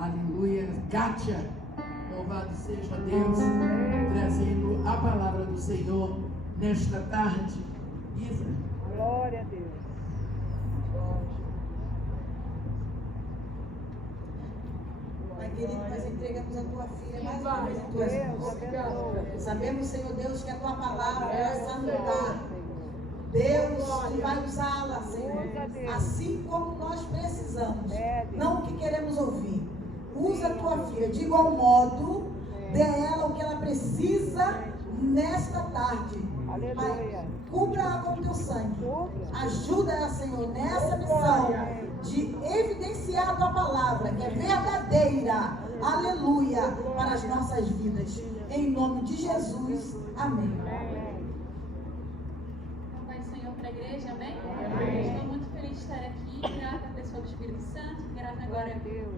Aleluia. Kátia, louvado seja Deus, trazendo a palavra do Senhor nesta tarde. Isa. Glória a Deus. Pai querido, nós entregamos a tua filha mais uma vez em tuas mãos. Sabemos, Senhor Deus, que a tua palavra é salutar. Deus, tu vai usá-la, Senhor, assim como nós precisamos, não o que queremos ouvir. Usa a tua filha de igual modo, dê a ela o que ela precisa nesta tarde. Pai, cubra-a com teu sangue. Ajuda-a, Senhor, nessa missão de evidenciar a tua palavra, que é verdadeira, aleluia, para as nossas vidas. Em nome de Jesus, amém. Pai do Senhor para a igreja, amém? Estou muito feliz de estar aqui, grata à pessoa do Espírito Santo, grata agora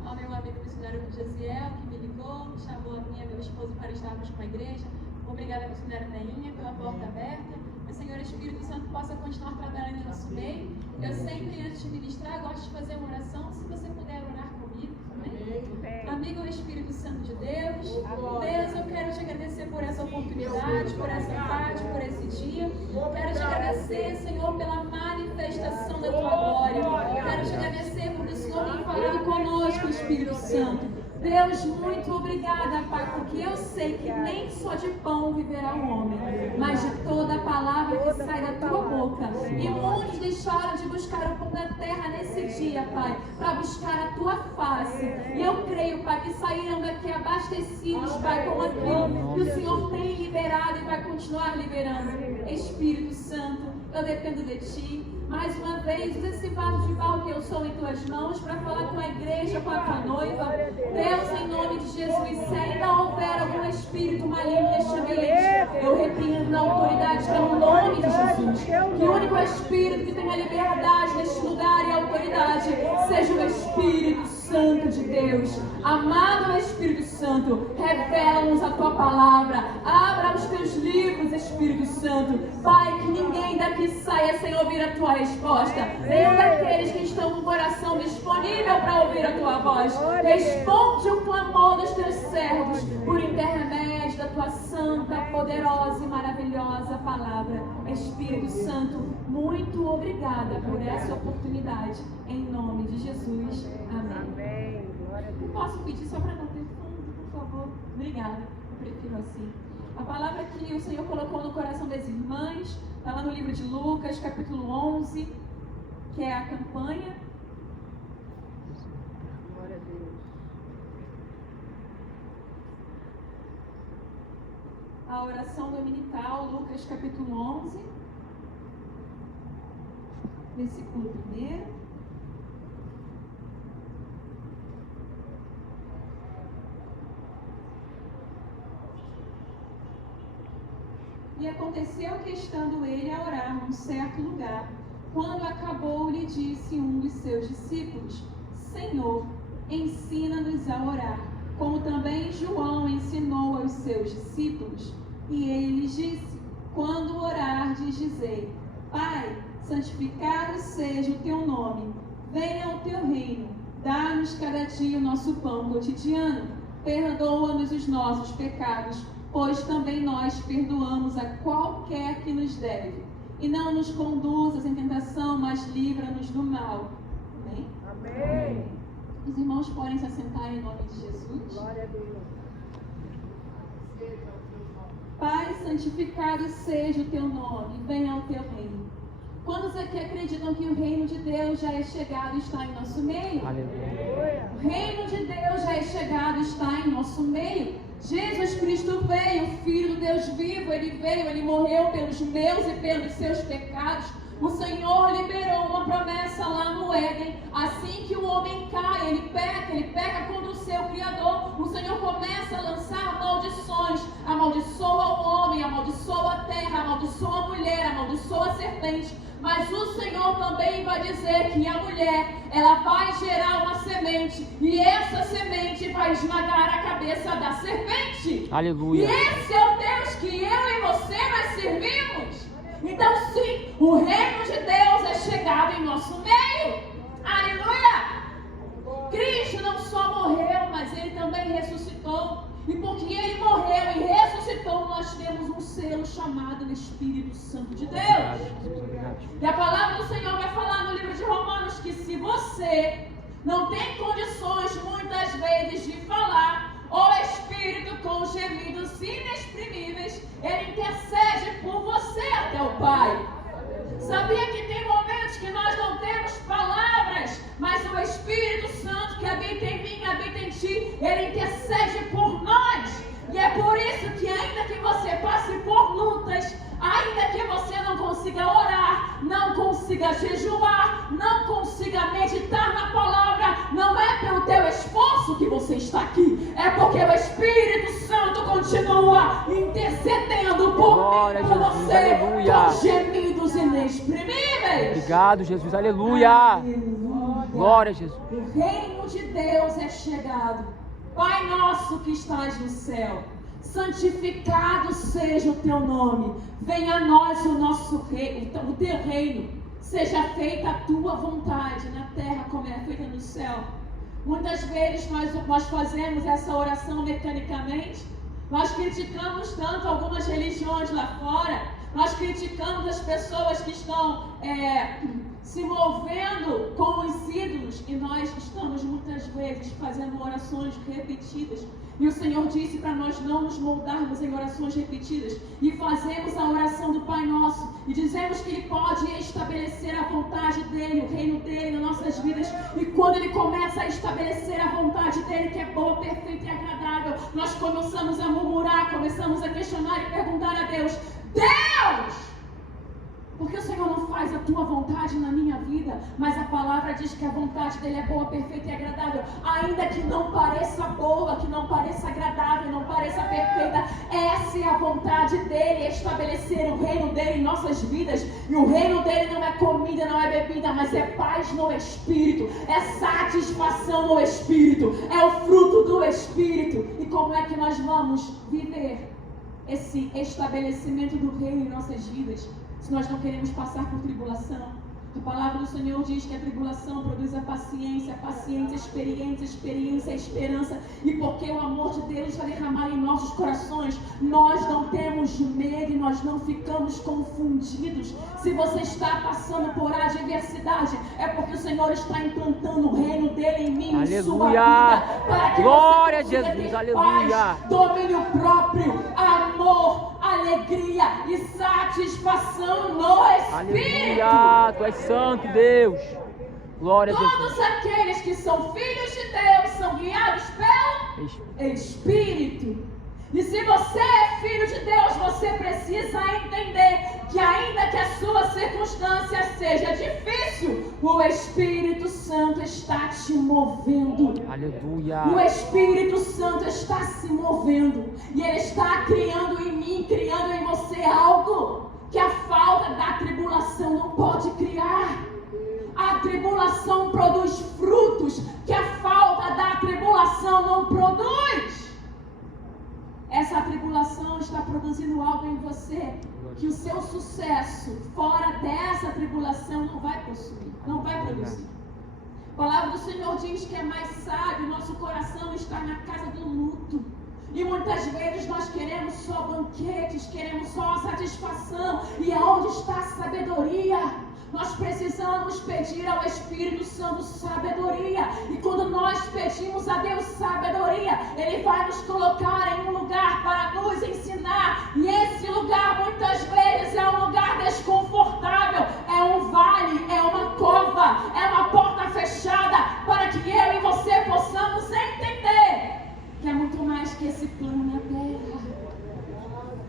ao meu amigo missionário Josiel, que me ligou, me chamou a mim e meu esposo para estarmos com a igreja. Obrigada, missionária Neinha, pela porta aberta. Que o Senhor Espírito Santo possa continuar trabalhando em nosso meio. Eu sempre, antes de ministrar, gosto de fazer uma oração. Se você puder orar comigo, amém? Amigo Espírito Santo de Deus, Deus, eu quero te agradecer por essa oportunidade, por essa tarde, por esse dia. Quero te agradecer, Senhor, pela manifestação da tua glória. Quero te agradecer por o Senhor ter falado conosco, Espírito Santo. Deus, muito obrigada, Pai, porque eu sei que nem só de pão viverá o homem, mas de toda a palavra que sai da tua boca. E muitos deixaram de buscar o pão da terra nesse dia, Pai, para buscar a tua face. E eu creio, Pai, que saíram daqui abastecidos, Pai, com aquilo que o Senhor tem liberado e vai continuar liberando. Espírito Santo, eu dependo de ti. Mais uma vez, usa esse vaso de barro que eu sou em tuas mãos para falar com a igreja, com a tua noiva. Deus, em nome de Jesus, se ainda houver algum espírito maligno neste ambiente, eu repreendo na autoridade que é o nome de Jesus. Que o único espírito que tenha liberdade neste lugar e autoridade seja o Espírito Santo de Deus. Amado Espírito Santo, revela-nos a tua palavra. Abra os teus livros, Espírito Santo. Pai, que ninguém daqui saia sem ouvir a tua resposta. Nenhum daqueles que estão com o coração disponível para ouvir a tua voz. Responde o clamor dos teus servos por intermédio da tua santa, poderosa e maravilhosa palavra. Espírito Santo, muito obrigada por essa oportunidade. Em nome de Jesus. Amém. Posso pedir só para não ter fundo, por favor? Obrigada. Eu prefiro assim. A palavra que o Senhor colocou no coração das irmãs está lá no livro de Lucas, capítulo 11, que é a campanha. Glória a Deus. A oração dominical, Lucas, capítulo 11, versículo 1. E aconteceu que, estando ele a orar num certo lugar, quando acabou, lhe disse um dos seus discípulos: Senhor, ensina-nos a orar, como também João ensinou aos seus discípulos. E ele lhes disse: quando orardes, dizei: Pai, santificado seja o teu nome, venha o teu reino, dá-nos cada dia o nosso pão cotidiano, perdoa-nos os nossos pecados, pois também nós perdoamos a qualquer que nos deve. E não nos conduzas em tentação, mas livra-nos do mal. Amém? Amém. Os irmãos podem se assentar em nome de Jesus. Glória a Deus. Pai, santificado seja o teu nome, venha o teu reino. Quantos aqui acreditam que o reino de Deus já é chegado e está em nosso meio? Aleluia. O reino de Deus já é chegado e está em nosso meio. Jesus Cristo veio, o Filho do Deus vivo, Ele veio, Ele morreu pelos meus e pelos seus pecados. O Senhor liberou uma promessa lá no Éden. Assim que o homem cai, ele peca contra o seu Criador. O Senhor começa a lançar maldições. Amaldiçoa o homem, amaldiçoa a terra, amaldiçoa a mulher, amaldiçoa a serpente. Mas o Senhor também vai dizer que a mulher, ela vai gerar uma semente. E essa semente vai esmagar a cabeça da serpente. Aleluia. E esse é o Deus que eu e você nós servimos. Então sim, o reino de Deus é chegado em nosso meio. Aleluia! Cristo não só morreu, mas nós temos um selo chamado Espírito Santo de Deus. E a palavra do Senhor vai falar no livro de Romanos que se você não tem condições muitas vezes de falar, o Espírito com gemidos inexprimíveis, ele intercede por você até o Pai. Sabia que tem momentos que nós não temos palavras, mas o Espírito Santo que habita em mim, habita em ti, ele intercede por nós. E é por isso que ainda que você passe por lutas, ainda que você não consiga orar, não consiga jejuar, não consiga meditar na palavra, não é pelo teu esforço que você está aqui, é porque o Espírito Santo continua intercedendo por você, aleluia, com gemidos inexprimíveis. Obrigado, Jesus, aleluia. Aleluia. Glória a Jesus. O reino de Deus é chegado. Pai nosso que estás no céu, santificado seja o teu nome. Venha a nós o nosso reino, o teu reino. Seja feita a tua vontade na terra como é feita no céu. Muitas vezes nós fazemos essa oração mecanicamente. Nós criticamos tanto algumas religiões lá fora. Nós criticamos as pessoas que estão se movendo com os ídolos, e nós estamos muitas vezes fazendo orações repetidas. E o Senhor disse para nós não nos moldarmos em orações repetidas, e fazemos a oração do Pai Nosso, e dizemos que Ele pode estabelecer a vontade dEle, o reino dEle nas nossas vidas. E quando Ele começa a estabelecer a vontade dEle, que é boa, perfeita e agradável, nós começamos a murmurar, começamos a questionar e perguntar a Deus: Deus! Porque o Senhor não faz a tua vontade na minha vida? Mas a palavra diz que a vontade dele é boa, perfeita e agradável. Ainda que não pareça boa, que não pareça agradável, não pareça perfeita, essa é a vontade dele, estabelecer o reino dele em nossas vidas. E o reino dele não é comida, não é bebida, mas é paz no Espírito, é satisfação no Espírito, é o fruto do Espírito. E como é que nós vamos viver esse estabelecimento do reino em nossas vidas se nós não queremos passar por tribulação? A palavra do Senhor diz que a tribulação produz a paciência, experiência, esperança. E porque o amor de Deus está derramado em nossos corações, nós não temos medo e nós não ficamos confundidos. Se você está passando por adversidade, é porque o Senhor está implantando o reino dele em mim, aleluia, em sua vida, para que glória você a Jesus, ter aleluia, paz, domínio próprio, amor, alegria e satisfação no Espírito. Aleluia, tu és santo, Deus. Glória a Jesus. Todos aqueles que são filhos de Deus são guiados pelo Espírito. E se você é filho de Deus, você precisa entender que ainda que a sua circunstância seja difícil, o Espírito Santo está te movendo. Aleluia. O Espírito Santo está se movendo. E Ele está criando em mim, criando em você algo que a falta da tribulação não pode criar. A tribulação produz frutos que a falta da tribulação não produz. Essa tribulação está produzindo algo em você que o seu sucesso fora dessa tribulação não vai possuir, não vai produzir. A palavra do Senhor diz que é mais sábio nosso coração estar na casa do luto. E muitas vezes nós queremos só banquetes, queremos só satisfação. E aonde está a sabedoria? Nós precisamos pedir ao Espírito Santo sabedoria. E quando nós pedimos a Deus sabedoria, Ele vai nos colocar em um lugar para nos ensinar. E esse lugar muitas vezes é um lugar desconfortável, é um vale, é uma cova, é uma porta fechada, para que eu e você possamos entender que é muito mais que esse plano na terra.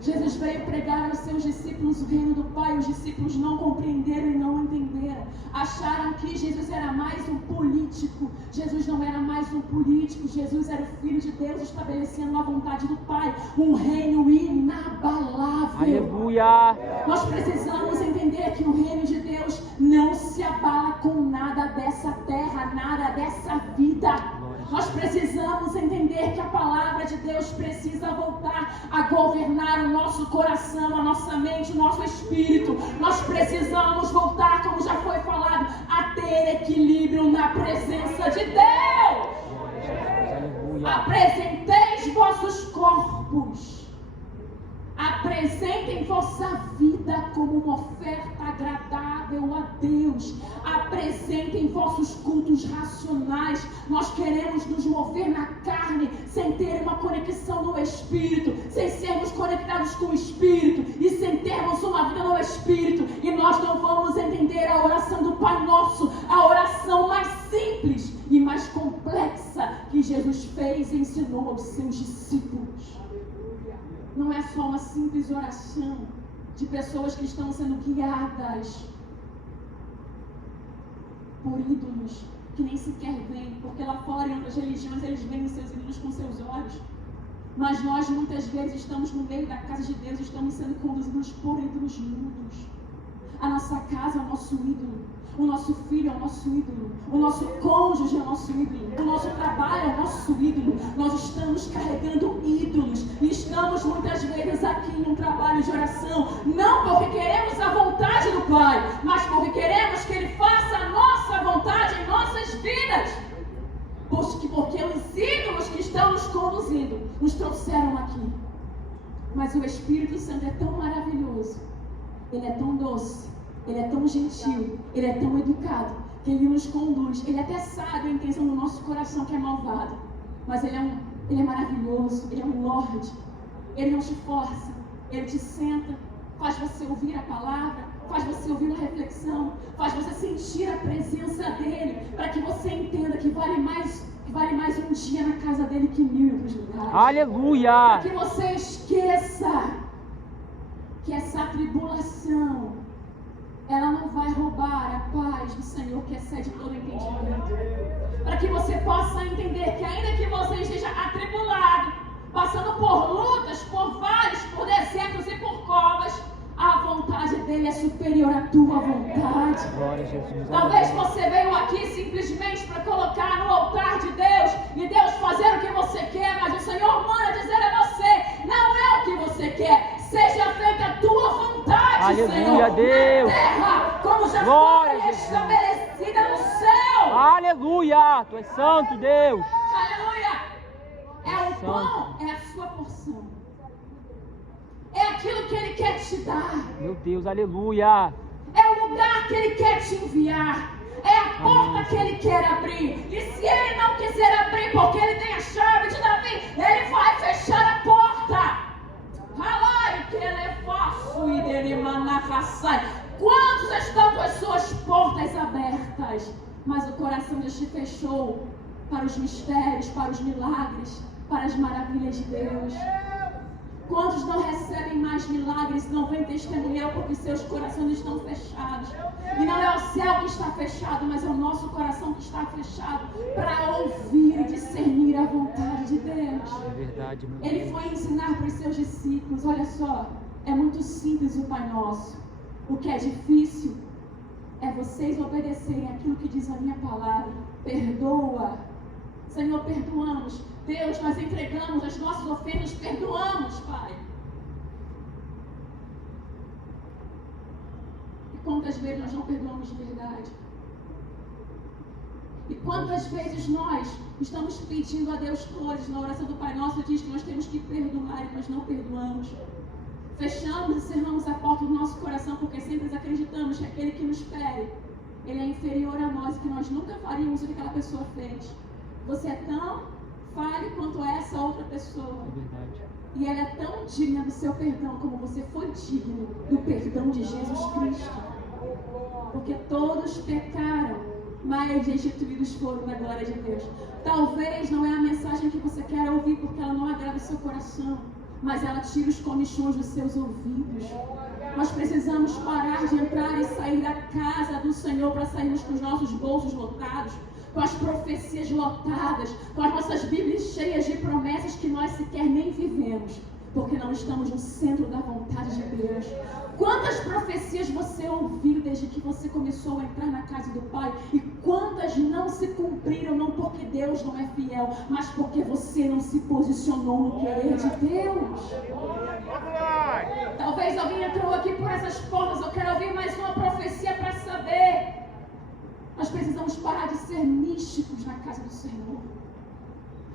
Jesus veio pregar aos seus discípulos o reino do Pai. Os discípulos não compreenderam e não entenderam. Acharam que Jesus era mais um político. Jesus não era mais um político. Jesus era o Filho de Deus estabelecendo a vontade do Pai. Um reino inabalável. Aleluia. Nós precisamos entender que o reino de Deus não se abala com nada dessa terra, nada dessa vida. Nós precisamos entender que a palavra de Deus precisa voltar a governar o nosso coração, a nossa mente, o nosso espírito. Nós precisamos voltar, como já foi falado, a ter equilíbrio na presença de Deus. Apresenteis vossos corpos a nossa vida como uma oferta agradável a Deus. Apresentem vossos cultos racionais. Nós queremos nos mover na carne, sem ter uma conexão no Espírito, sem sermos conectados com o Espírito e sem termos uma vida no Espírito. E nós não vamos entender a oração do Pai Nosso, a oração mais simples e mais complexa que Jesus fez e ensinou aos seus discípulos. Não é só uma simples oração de pessoas que estão sendo guiadas por ídolos que nem sequer veem, porque lá fora em outras religiões eles veem os seus ídolos com seus olhos. Mas nós muitas vezes estamos no meio da casa de Deus e estamos sendo conduzidos por ídolos mudos. A nossa casa é o nosso ídolo. O nosso filho é o nosso ídolo. O nosso cônjuge é o nosso ídolo. O nosso trabalho é o nosso ídolo. Nós estamos carregando ídolos. E estamos muitas vezes aqui em um trabalho de oração, não porque queremos a vontade do Pai, mas porque queremos que Ele faça a nossa vontade em nossas vidas. Porque os ídolos que estão nos conduzindo nos trouxeram aqui. Mas o Espírito Santo é tão maravilhoso. Ele é tão doce. Ele é tão gentil, Ele é tão educado, que Ele nos conduz. Ele até sabe a intenção do nosso coração que é malvado, mas Ele é maravilhoso, Ele é um Lorde. Ele não te força, Ele te senta, faz você ouvir a palavra, faz você ouvir a reflexão, faz você sentir a presença dEle, para que você entenda que vale mais um dia na casa dEle que 1000 em outros lugares. Aleluia! Para que você esqueça que essa tribulação ela não vai roubar a paz do Senhor, que excede todo entendimento. Para que você possa entender que ainda que você esteja atribulado, passando por lutas, por vales, por desertos e por covas, a vontade dele é superior à tua vontade. Glória a Jesus. Talvez você veio aqui simplesmente para colocar no altar de Deus e Deus fazer o que você quer, mas o Senhor manda dizer a você, não é o que você quer, seja feita a tua vontade, Aleluia, Senhor, Deus. na terra, como já Glória foi a Jesus. estabelecida no céu. Aleluia! Tu és santo, Deus. Aleluia! É o pão, é a sua porção. É aquilo que Ele quer te dar. Meu Deus, aleluia! É o lugar que Ele quer te enviar. É a porta que Ele quer abrir. E se Ele não quiser abrir, porque Ele tem a chave de Davi, Ele vai fechar a porta. Quantos estão com as suas portas abertas, mas o coração já se fechou para os mistérios, para os milagres, para as maravilhas de Deus? Quantos não recebem mais milagres, não vêm testemunhar porque seus corações estão fechados? E não é o céu que está fechado, mas é o nosso coração que está fechado para ouvir e discernir a vontade de Deus. É verdade, meu Ele Deus. foi ensinar para os seus discípulos, olha só, é muito simples o Pai Nosso. O que é difícil é vocês obedecerem aquilo que diz a minha palavra. Perdoa. Senhor, perdoamos. Deus, nós entregamos as nossas ofensas, perdoamos, Pai. E quantas vezes nós não perdoamos de verdade? E quantas vezes nós estamos pedindo a Deus flores na oração do Pai Nosso, diz que nós temos que perdoar e nós não perdoamos. Fechamos e cerramos a porta do nosso coração porque sempre acreditamos que aquele que nos fere, ele é inferior a nós e que nós nunca faríamos o que aquela pessoa fez. Você é tão falho quanto essa outra pessoa. É verdade. E ela é tão digna do seu perdão como você foi digno do perdão de Jesus Cristo. Porque todos pecaram, mas destituídos foram da glória de Deus. Talvez não é a mensagem que você quer ouvir porque ela não agrada o seu coração, mas ela tira os comichões dos seus ouvidos. Nós precisamos parar de entrar e sair da casa do Senhor para sairmos com os nossos bolsos lotados, com as profecias lotadas, com as nossas Bíblias cheias de promessas que nós sequer nem vivemos, porque não estamos no centro da vontade de Deus. Quantas profecias você ouviu desde que você começou a entrar na casa do Pai? E quantas não se cumpriram, não porque Deus não é fiel, mas porque você não se posicionou no querer de Deus? Talvez alguém entrou aqui por essas portas, eu quero ouvir mais uma profecia para saber. Nós precisamos parar de ser místicos na casa do Senhor.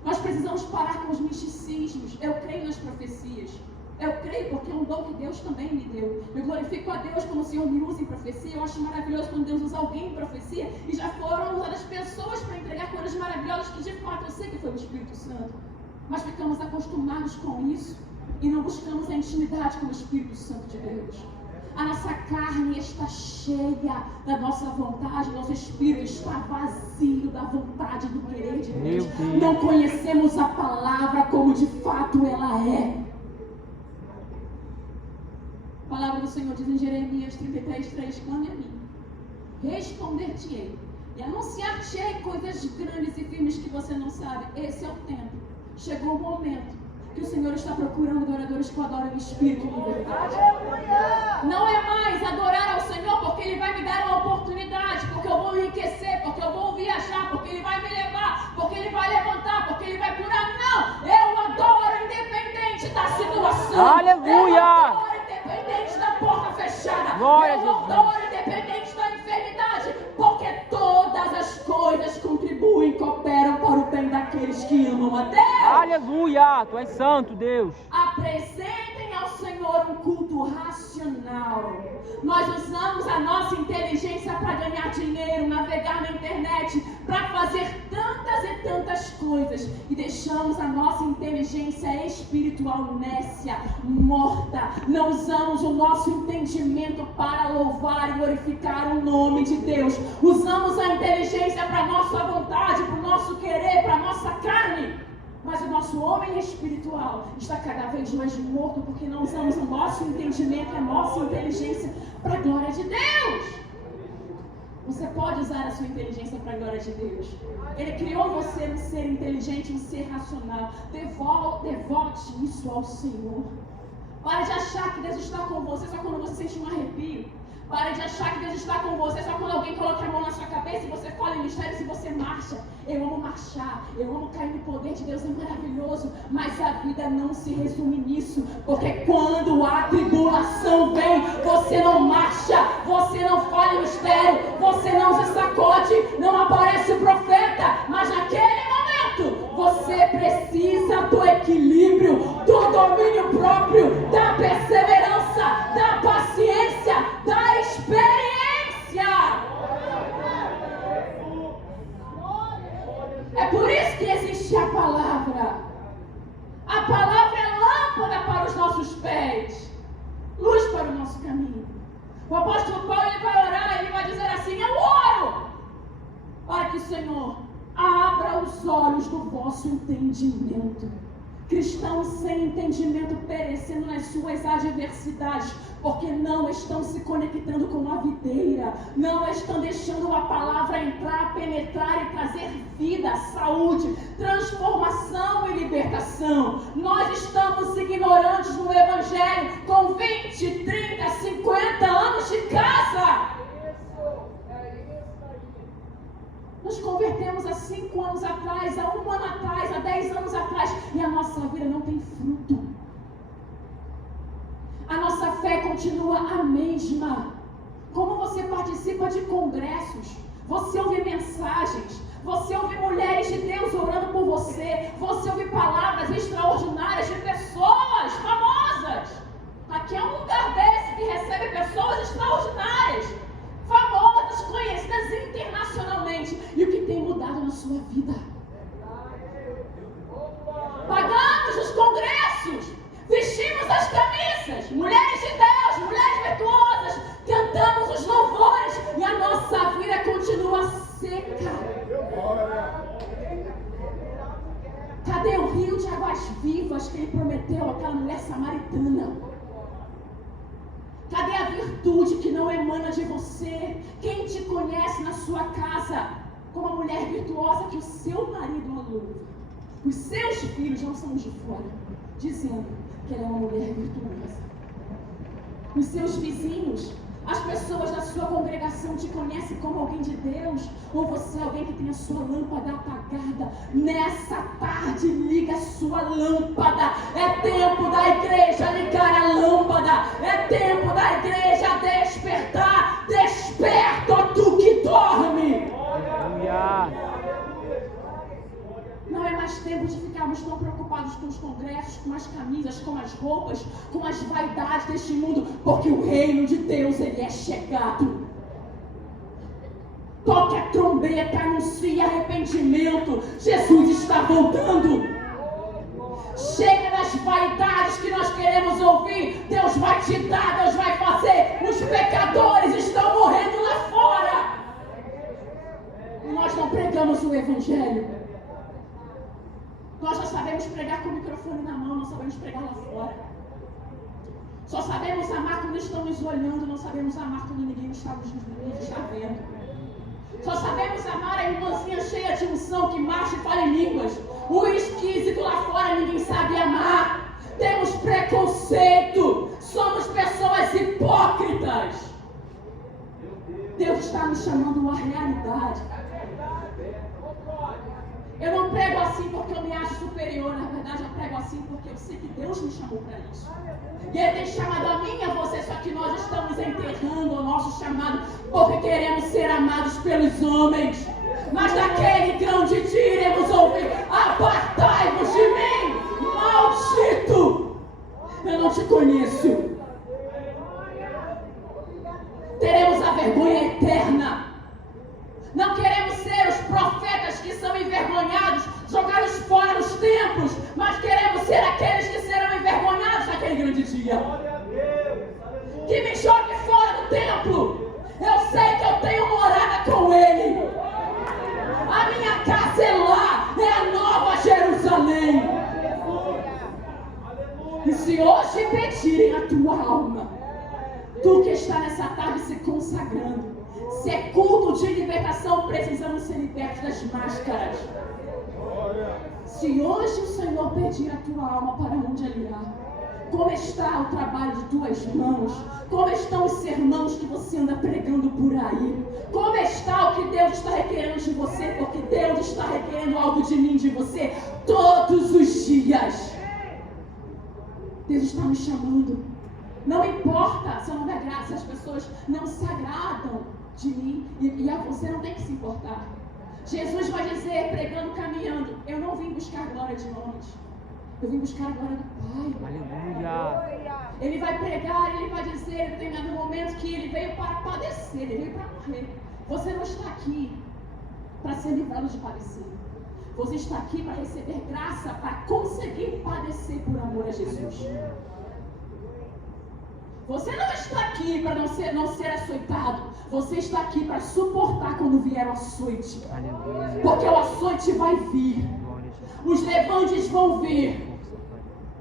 Nós precisamos parar com os misticismos. Eu creio nas profecias. Eu creio porque é um dom que Deus também me deu. Eu glorifico a Deus quando o Senhor me usa em profecia. Eu acho maravilhoso quando Deus usa alguém em profecia. E já foram usadas pessoas para entregar coisas maravilhosas que de fato eu sei que foi o Espírito Santo. Mas ficamos acostumados com isso e não buscamos a intimidade com o Espírito Santo de Deus. A nossa carne está cheia da nossa vontade, nosso espírito está vazio da vontade do querer de Deus. Não conhecemos a palavra como de fato ela é. A palavra do Senhor diz em Jeremias 33:3: clame a mim, responder-te-ei e anunciar-te-ei coisas grandes e firmes que você não sabe. Esse é o tempo. Chegou o momento que o Senhor está procurando adoradores que o adoram em espírito e em verdade. Não é mais adorar ao Senhor porque Ele vai me dar uma oportunidade, porque eu vou enriquecer, porque eu vou viajar, porque Ele vai me levar, porque Ele vai levantar, porque Ele vai curar. Não! Eu adoro independente da situação. Aleluia! Eu adoro independente da porta fechada. Glória a Eu Jesus. adoro independente da enfermidade, porque todas as coisas contribuem e cooperam para o bem daqueles que amam a Deus. Aleluia! Tu és santo, Deus. Apresentem ao Senhor um culto racional. Nós usamos a nossa inteligência para ganhar dinheiro, navegar na internet, para fazer tantas e tantas coisas e deixamos a nossa inteligência espiritual nécia, morta. Não usamos o nosso entendimento para louvar e glorificar o nome de Deus. Usamos a inteligência para a nossa vontade, para o nosso querer, para a nossa carne. Mas o nosso homem espiritual está cada vez mais morto porque não usamos o nosso entendimento e a nossa inteligência para a glória de Deus. Você pode usar a sua inteligência para a glória de Deus. Ele criou você um ser inteligente, um ser racional. Devote isso ao Senhor. Pare de achar que Deus está com você só quando você sente um arrepio. Pare de achar que Deus está com você só quando alguém coloca a mão na sua cabeça e você fala em mistérios e você marcha. Eu amo marchar, eu amo cair no poder de Deus, é maravilhoso. Mas a vida não se resume nisso. Porque quando a tribulação vem, você não marcha, você não fala em mistério, você não se sacode, não aparece o profeta. Mas naquele momento, você precisa do equilíbrio, do domínio próprio, da perseverança, da paciência, da experiência. É por isso que existe a palavra. A palavra é lâmpada para os nossos pés, luz para o nosso caminho. O apóstolo Paulo ele vai orar, ele vai dizer assim: eu oro para que o Senhor abra os olhos do vosso entendimento. Cristãos sem entendimento perecendo nas suas adversidades, porque não estão se conectando com a videira, não estão deixando a palavra entrar, penetrar e trazer vida, saúde, transformação e libertação. Nós estamos ignorantes no Evangelho com 20, 30, 50 anos de casa. Nos convertemos há 5 anos atrás, há 1 ano atrás, há 10 anos atrás, e a nossa vida não tem fruto. A nossa fé continua a mesma. Como você participa de congressos, você ouve mensagens, você ouve mulheres de Deus orando por você, você ouve palavras extraordinárias de pessoas famosas. Aqui é um lugar desse que recebe pessoas extraordinárias, famosas, conhecidas internacionalmente. E o que tem mudado na sua vida? Pagamos os congressos, vestimos as camisas, mulheres de Deus, mulheres virtuosas, cantamos os louvores e a nossa vida continua seca. Cadê o rio de águas vivas que ele prometeu àquela mulher samaritana? Cadê a virtude que não emana de você? Quem te conhece na sua casa como a mulher virtuosa que o seu marido a louva? Os seus filhos não são os de fora, dizendo que ela é uma mulher virtuosa. Os seus vizinhos, as pessoas da sua congregação te conhecem como alguém de Deus? Ou você é alguém que tem a sua lâmpada apagada? Nessa tarde, liga a sua lâmpada. É tempo da igreja ligar a lâmpada. É tempo da igreja despertar. Desperta, tu que dorme. Aleluia. Não é mais mais tempo de ficarmos tão preocupados com os congressos, com as camisas, com as roupas, com as vaidades deste mundo, porque o reino de Deus, ele é chegado. Toque a trombeta, anuncie arrependimento. Jesus está voltando. Chega das vaidades que nós queremos ouvir. Deus vai te dar, Deus vai fazer. Os pecadores estão morrendo lá fora. E nós não pregamos o evangelho. Nós só sabemos pregar com o microfone na mão, não sabemos pregar lá fora. Só sabemos amar quando estão nos olhando, não sabemos amar quando ninguém está vendo. Só sabemos amar a irmãzinha cheia de unção que marcha e fala em línguas. O esquisito lá fora ninguém sabe amar. Temos preconceito. Somos pessoas hipócritas. Deus está nos chamando a realidade. Eu não prego assim porque eu me acho superior. Na verdade, eu prego assim porque eu sei que Deus me chamou para isso. E Ele tem chamado a mim e a você, só que nós estamos enterrando o nosso chamado porque queremos ser amados pelos homens. Mas naquele grão de dia iremos ouvir: apartai-vos de mim, maldito! Eu não te conheço. Teremos a vergonha eterna. Não queremos ser os profetas que são envergonhados, jogados fora nos templos, mas queremos ser aqueles que serão envergonhados naquele grande dia. Que me jogue fora do templo. Eu sei que eu tenho morada com Ele. A minha casa é lá, é a Nova Jerusalém. E se hoje pedirem a tua alma, tu que está nessa tarde se consagrando, se é culto de libertação, precisamos ser libertos das máscaras. Se hoje o Senhor pedir a tua alma, para onde Ele irá? Como está o trabalho de tuas mãos? Como estão os sermões que você anda pregando por aí? Como está o que Deus está requerendo de você? Porque Deus está requerendo algo de mim, de você, todos os dias. Deus está me chamando. Não importa se eu não der graça, as pessoas não se agradam de mim, e a você não tem que se importar. Jesus vai dizer, pregando, caminhando: eu não vim buscar glória de homens, eu vim buscar a glória do Pai. Aleluia. Ele vai pregar, ele vai dizer, tem no momento que ele veio para padecer, ele veio para morrer. Você não está aqui para ser livrado de padecer. Você está aqui para receber graça, para conseguir padecer por amor a Jesus. Você não está aqui para não ser açoitado. Você está aqui para suportar quando vier o açoite. Aleluia. Porque o açoite vai vir. Os levantes vão vir.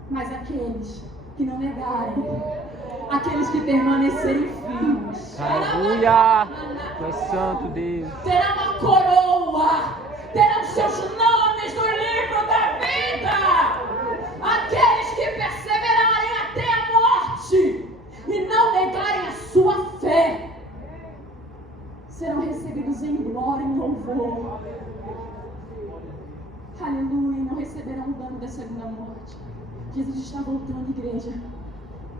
Mas aqueles que não negarem, aqueles que permanecerem firmes, Aleluia. Tu és santo, Deus. terão uma coroa, terão seus nomes no livro da vida. Aqueles que perseverarem até a morte e não negarem a sua fé serão recebidos em glória e em louvor. Aleluia. Não receberão o dano da segunda morte. Jesus está voltando, igreja.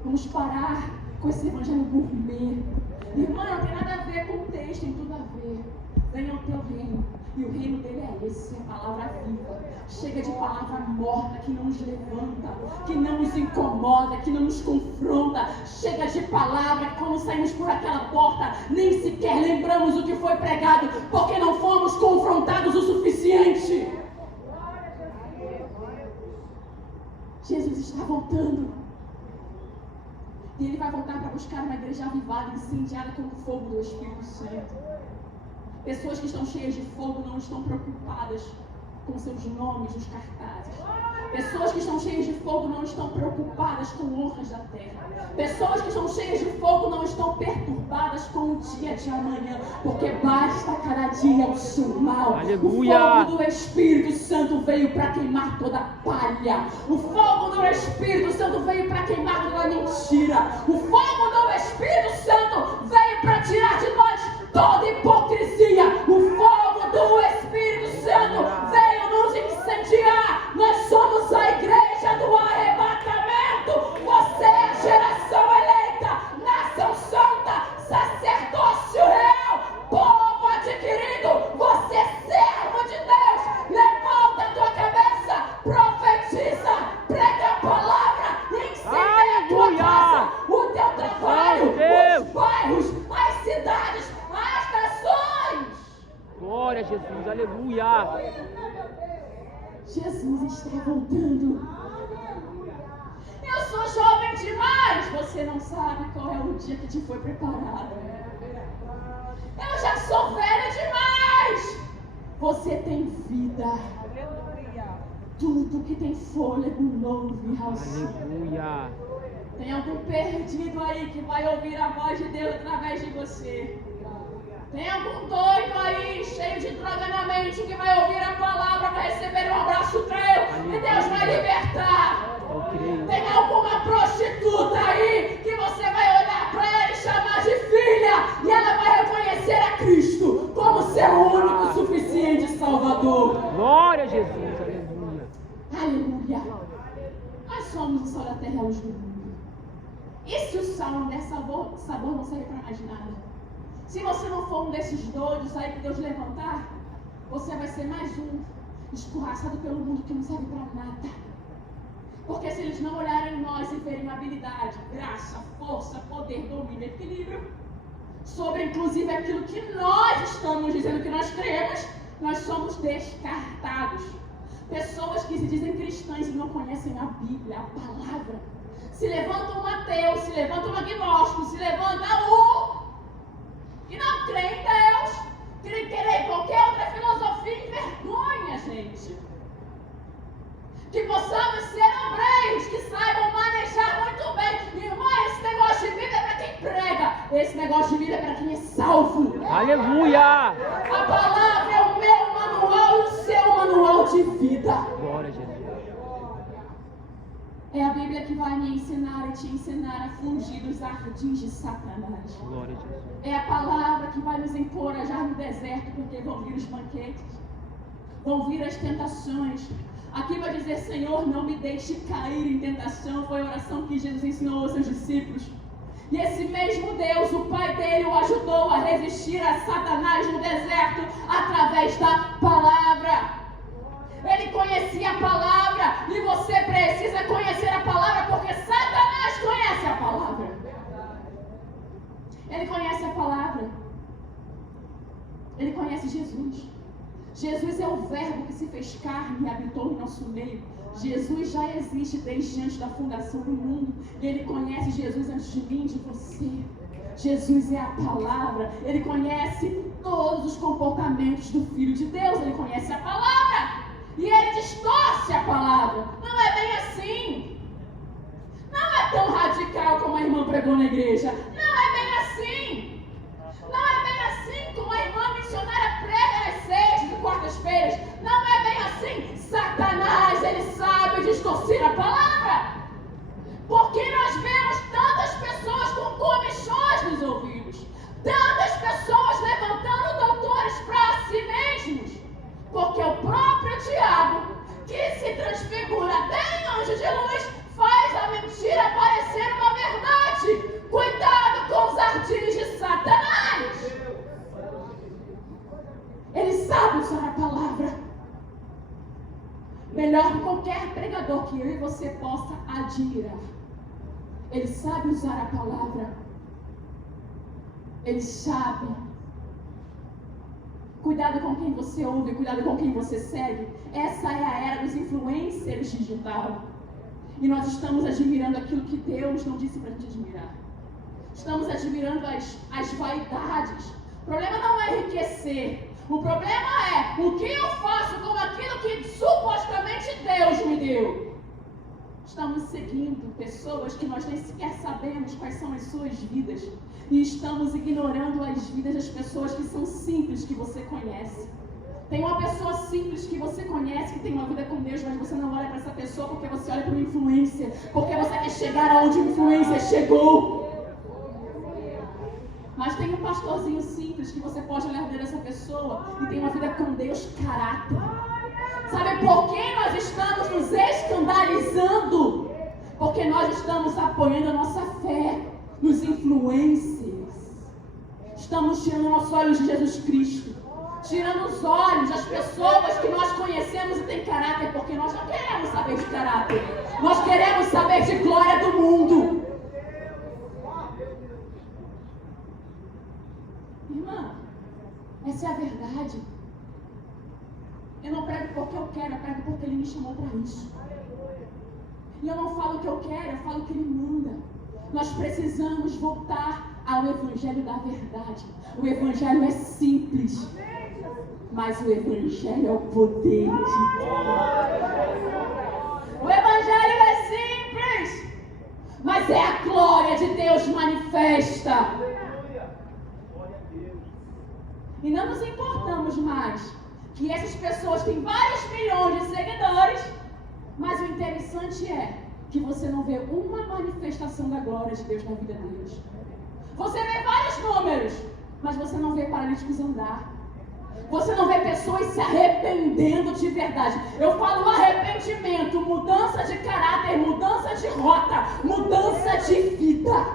Vamos parar com esse evangelho gourmet. Irmã, não tem nada a ver com o texto, tem tudo a ver. Venha o teu reino. E o reino dele é esse, a palavra viva. Chega de palavra morta que não nos levanta, que não nos incomoda, que não nos confronta. Chega de palavra que quando saímos por aquela porta, nem sequer lembramos o que foi pregado, porque não fomos confrontados o suficiente. Jesus está voltando. E Ele vai voltar para buscar uma igreja avivada, incendiada com o fogo do Espírito Santo. Pessoas que estão cheias de fogo não estão preocupadas com seus nomes nos cartazes. Pessoas que estão cheias de fogo não estão preocupadas com honras da terra. Pessoas que estão cheias de fogo não estão perturbadas com o dia de amanhã, porque basta cada dia o seu mal. Aleluia. O fogo do Espírito Santo veio para queimar toda palha. O fogo do Espírito Santo veio para queimar toda mentira. O fogo do Espírito Santo veio para tirar de nós toda hipocrisia. O fogo do Espírito Santo veio nos incendiar. Nós somos a igreja do arrebatamento. Você é a geração eleita, nação santa, sacerdócio real, povo adquirido. Você é servo de Deus. Levanta a tua cabeça. Jesus está voltando. Eu sou jovem demais. Você não sabe qual é o dia que te foi preparado. Eu já sou velha demais. Você tem vida. Tudo que tem fôlego não virá ao céu. Aleluia. Tem algum perdido aí que vai ouvir a voz de Deus através de você. Tem algum doido aí, cheio de droga na mente, que vai ouvir a palavra, vai receber um abraço teu e Deus vai libertar. Tem alguma prostituta aí que você vai olhar para ela e chamar de filha e ela vai reconhecer a Cristo como seu único, suficiente Salvador. Glória a Jesus. Aleluia. Aleluia. Nós somos o sol da terra e a luz do mundo. E se o sal não der sabor não serve para mais nada? Se você não for um desses doidos aí que Deus levantar, você vai ser mais um escorraçado pelo mundo que não serve para nada. Porque se eles não olharem em nós e verem habilidade, graça, força, poder, domínio, equilíbrio, sobre inclusive aquilo que nós estamos dizendo que nós cremos, nós somos descartados. Pessoas que se dizem cristãs e não conhecem a Bíblia, a palavra. Se levanta um ateu, se levanta um agnóstico, se levanta um que não crê em Deus, que querer qualquer outra filosofia, envergonha, gente. Que possamos ser obreiros, que saibam manejar muito bem. Irmã, esse negócio de vida é para quem prega, esse negócio de vida é para quem é salvo. Aleluia. A palavra é o meu manual e o seu manual de vida. Glória a Jesus. É a Bíblia que vai me ensinar e te ensinar a fugir dos ardis de Satanás. Glória a Jesus. É a palavra que vai nos encorajar no deserto, porque vão vir os banquetes, vão vir as tentações. Aqui vai dizer, Senhor, não me deixe cair em tentação. Foi a oração que Jesus ensinou aos seus discípulos. E esse mesmo Deus, o Pai dele, o ajudou a resistir a Satanás no deserto através da palavra. Ele conhecia a palavra e você precisa conhecer a palavra porque Satanás conhece a palavra. Ele conhece a palavra. Ele conhece Jesus. Jesus é o verbo que se fez carne e habitou no nosso meio. Jesus já existe desde antes da fundação do mundo. Ele conhece Jesus antes de mim, de você. Jesus é a palavra. Ele conhece todos os comportamentos do Filho de Deus. Ele conhece a palavra. E ele distorce a palavra. Não é bem assim. Não é tão radical como a irmã pregou na igreja. Não é bem assim. Não é bem assim como a irmã missionária prega nas sextas e quartas-feiras. Não é bem assim. Satanás, ele sabe distorcer a palavra. Porque nós vemos tantas pessoas com comichões nos ouvidos. Tantas pessoas levantando doutores para si mesmos. Porque o próprio diabo, que se transfigura até em anjo de luz, faz a mentira parecer uma verdade. Cuidado com os ardis de Satanás. Ele sabe usar a palavra. Melhor que qualquer pregador que eu e você possa admirar. Ele sabe usar a palavra. Ele sabe. Cuidado com quem você ouve, cuidado com quem você segue. Essa é a era dos influencers digital. E nós estamos admirando aquilo que Deus não disse para a gente admirar. Estamos admirando as vaidades. O problema não é enriquecer. O problema é o que eu faço com aquilo que supostamente Deus me deu. Estamos seguindo pessoas que nós nem sequer sabemos quais são as suas vidas. E estamos ignorando as vidas das pessoas que são simples, que você conhece. Tem uma pessoa simples que você conhece, que tem uma vida com Deus, mas você não olha para essa pessoa porque você olha para o influencer. Porque você quer chegar aonde o influencer chegou. Mas tem um pastorzinho simples que você pode olhar dentro dessa pessoa e tem uma vida com Deus, caráter. Sabe por que nós estamos nos escandalizando? Porque nós estamos apoiando a nossa fé nos influencers. Estamos tirando nossos olhos de Jesus Cristo. Tirando os olhos das pessoas que nós conhecemos e têm caráter. Porque nós não queremos saber de caráter. Nós queremos saber de glória do mundo. Irmã, essa é a verdade. Eu não prego porque eu quero, eu prego porque Ele me chamou para isso. E eu não falo o que eu quero, eu falo o que Ele manda. Nós precisamos voltar ao Evangelho da verdade. O Evangelho é simples, mas o Evangelho é o poder de Deus. O Evangelho é simples, mas é a glória de Deus manifesta. E não nos importamos mais que essas pessoas têm vários milhões de seguidores, mas o interessante é que você não vê uma manifestação da glória de Deus na vida deles. Você vê vários números, mas você não vê paralíticos andar. Você não vê pessoas se arrependendo de verdade. Eu falo arrependimento, mudança de caráter, mudança de rota, mudança de vida.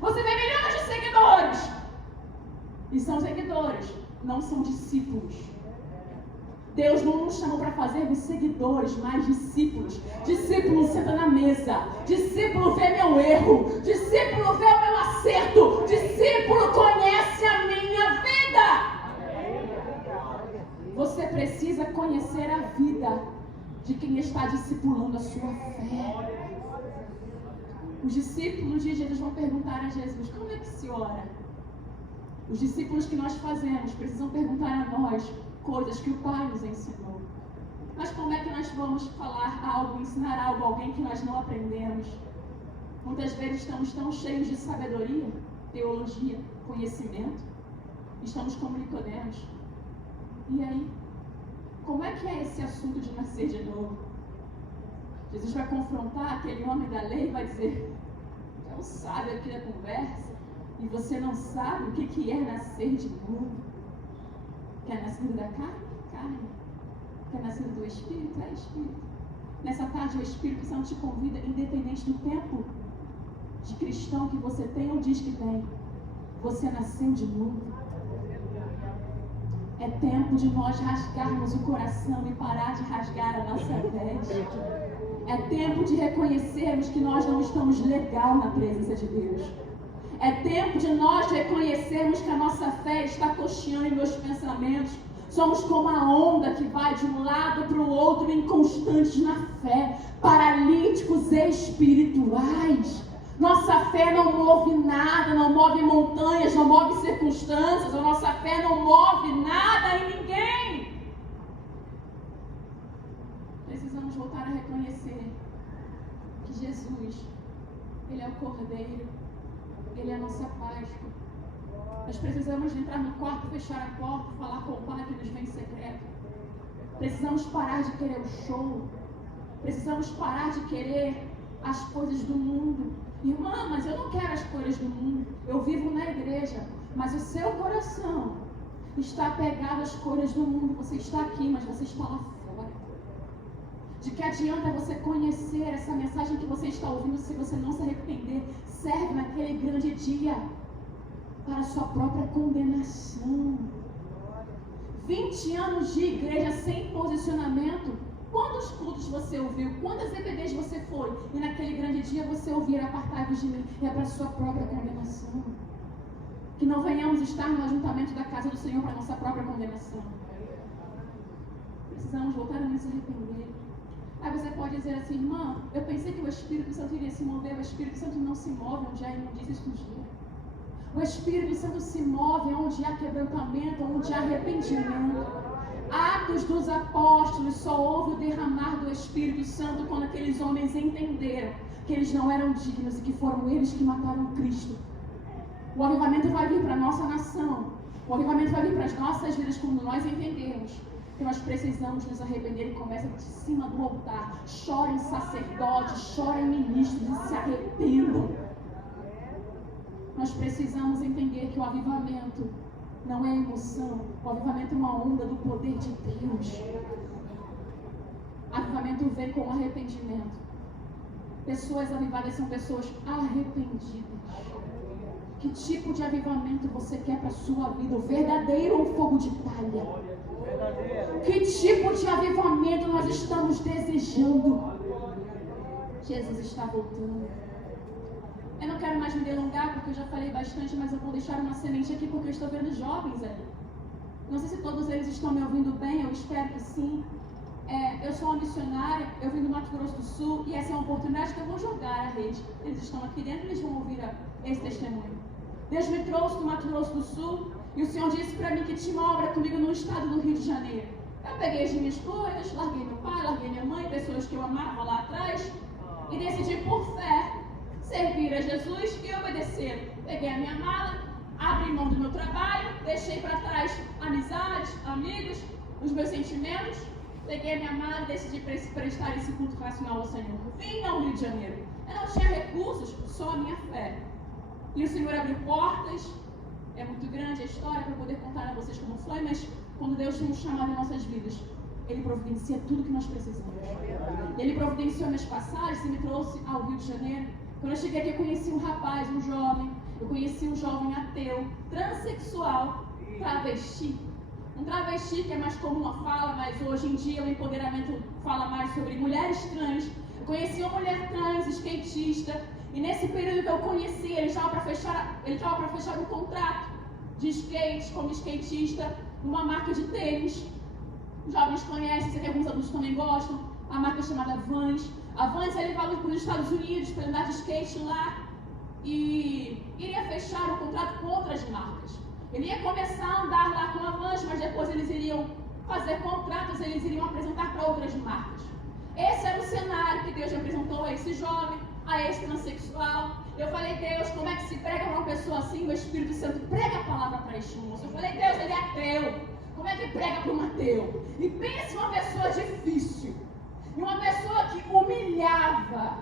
Você vê milhões de seguidores. E são seguidores, não são discípulos. Deus não nos chamou para fazermos seguidores, mas discípulos. Discípulo senta na mesa. Discípulo vê meu erro. Discípulo vê o meu acerto. Discípulo conhece a minha vida. Você precisa conhecer a vida de quem está discipulando a sua fé. Os discípulos de Jesus vão perguntar a Jesus: como é que se ora? Os discípulos que nós fazemos precisam perguntar a nós coisas que o Pai nos ensinou. Mas como é que nós vamos falar algo, ensinar algo a alguém que nós não aprendemos? Muitas vezes estamos tão cheios de sabedoria, teologia, conhecimento. Estamos como Nicodemos. E aí? Como é que é esse assunto de nascer de novo? Jesus vai confrontar aquele homem da lei e vai dizer: você não sabe aqui da conversa, e você não sabe o que é nascer de novo. Quer nascido da carne? Carne. Quer nascido do Espírito? É Espírito. Nessa tarde o Espírito Santo te convida, independente do tempo de cristão que você tem ou diz que tem. Você nasceu de novo. É tempo de nós rasgarmos o coração e parar de rasgar a nossa veste. É tempo de reconhecermos que nós não estamos legal na presença de Deus. É tempo de nós reconhecermos que a nossa fé está cocheando em meus pensamentos. Somos como a onda que vai de um lado para o outro, inconstantes na fé, paralíticos espirituais. Nossa fé não move nada, não move montanhas, não move circunstâncias. A nossa fé não move nada e ninguém. Precisamos voltar a reconhecer que Jesus, Ele é o Cordeiro. Ele é a nossa Páscoa. Nós precisamos entrar no quarto, fechar a porta, falar com o Pai que nos vem em secreto. Precisamos parar de querer o show. Precisamos parar de querer as coisas do mundo. Irmã, mas eu não quero as coisas do mundo. Eu vivo na igreja, mas o seu coração está apegado às coisas do mundo. Você está aqui, mas você está lá fora. De que adianta você conhecer essa mensagem que você está ouvindo se você não se arrepender? Serve naquele grande dia para a sua própria condenação. 20 anos de igreja sem posicionamento. Quantos cultos você ouviu? Quantas EBDs você foi? E naquele grande dia você ouvir: apartai-vos de mim. É para a sua própria condenação. Que não venhamos estar no ajuntamento da casa do Senhor para a nossa própria condenação. Precisamos voltar a nos arrepender. Aí você pode dizer assim: irmã, eu pensei que o Espírito Santo iria se mover. O Espírito Santo não se move onde há imundícia sujeira. O Espírito Santo se move onde há quebrantamento, onde há arrependimento. Atos dos Apóstolos, só houve o derramar do Espírito Santo quando aqueles homens entenderam que eles não eram dignos e que foram eles que mataram Cristo. O avivamento vai vir para a nossa nação. O avivamento vai vir para as nossas vidas quando nós entendermos que nós precisamos nos arrepender. E começa de cima do altar. Chorem sacerdotes, chorem ministros e se arrependam. Nós precisamos entender que o avivamento não é emoção. O avivamento é uma onda do poder de Deus. Avivamento vem com arrependimento. Pessoas avivadas são pessoas arrependidas. Que tipo de avivamento você quer para a sua vida? O verdadeiro ou o fogo de palha? Que tipo de avivamento nós estamos desejando? Jesus está voltando. Eu não quero mais me delongar porque eu já falei bastante, mas eu vou deixar uma semente aqui porque eu estou vendo jovens ali. Não sei se todos eles estão me ouvindo bem, eu espero que sim. Eu sou uma missionária, eu vim do Mato Grosso do Sul e essa é uma oportunidade que eu vou jogar à rede. Eles estão aqui dentro e eles vão ouvir esse testemunho. Deus me trouxe do Mato Grosso do Sul e o Senhor disse para mim que tinha uma obra comigo no estado do Rio de Janeiro. Eu peguei as minhas coisas, larguei meu pai, larguei minha mãe, pessoas que eu amava lá atrás e decidi por fé servir a Jesus e obedecer. Peguei a minha mala, abri mão do meu trabalho, deixei para trás amizades, amigos, os meus sentimentos. Peguei a minha mala e decidi prestar esse culto racional ao Senhor. Vim ao Rio de Janeiro. Eu não tinha recursos, só a minha fé. E o Senhor abriu portas. É muito grande a história para poder contar a vocês como foi, mas quando Deus tem um chamado em nossas vidas, Ele providencia tudo que nós precisamos. Ele providenciou minhas passagens e me trouxe ao Rio de Janeiro. Quando eu cheguei aqui, eu conheci um rapaz, um jovem. Eu conheci um jovem ateu, transexual, travesti. Um travesti que é mais comum a fala, mas hoje em dia o empoderamento fala mais sobre mulheres trans. Eu conheci uma mulher trans, skatista, e nesse período que eu conheci, ele estava para fechar um contrato de skate como skatista numa marca de tênis. Os jovens conhecem, sei que alguns adultos também gostam, a marca chamada Vans. A Vans ele vai para os Estados Unidos para andar de skate lá e iria fechar o contrato com outras marcas. Ele ia começar a andar lá com a Vans, mas depois eles iriam fazer contratos, eles iriam apresentar para outras marcas. Esse era o cenário que Deus apresentou a esse jovem, a esse transexual. Eu falei, Deus, como é que se prega para uma pessoa assim? O Espírito Santo prega a palavra para este moço. Eu falei, Deus, ele é ateu. Como é que prega para um ateu? E pense uma pessoa difícil. E uma pessoa que humilhava